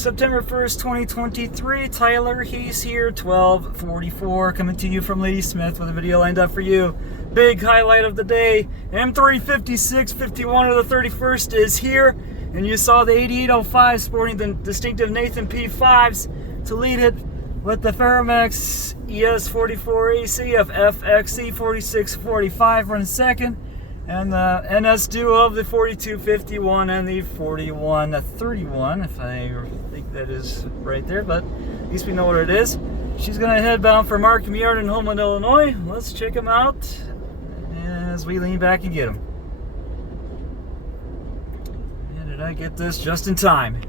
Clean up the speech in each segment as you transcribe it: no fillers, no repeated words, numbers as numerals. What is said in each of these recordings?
September 1st, 2023, Tyler Hayes here, 1244, coming to you from Ladysmith with a video lined up for you. Big highlight of the day, M356 51 of the 31st is here, and you saw the 8805 sporting the distinctive Nathan P5s to lead it with the Ferromex ES44AC of FXE ES44C6M running second, and the NS duo of the 4251 and the 4131, if I think that is right there, but at least we know what it is. She's going to head bound for Markham Yard in Homewood, Illinois. Let's check them out as we lean back and get them. And did I get this just in time?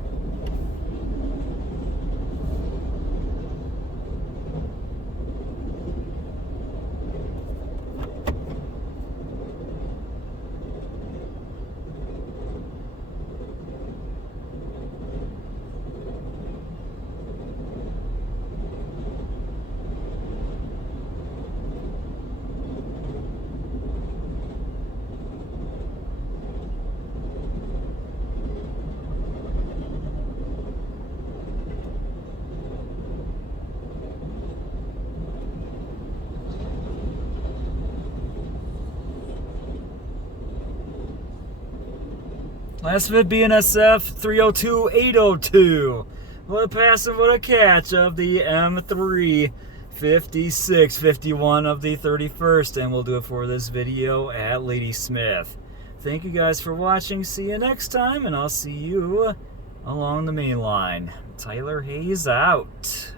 Last of it BNSF 302802. What a pass and what a catch of the M356 51 of the 31st. And we'll do it for this video at Ladysmith. Thank you guys for watching. See you next time, and I'll see you along the main line. Tyler Hayes out.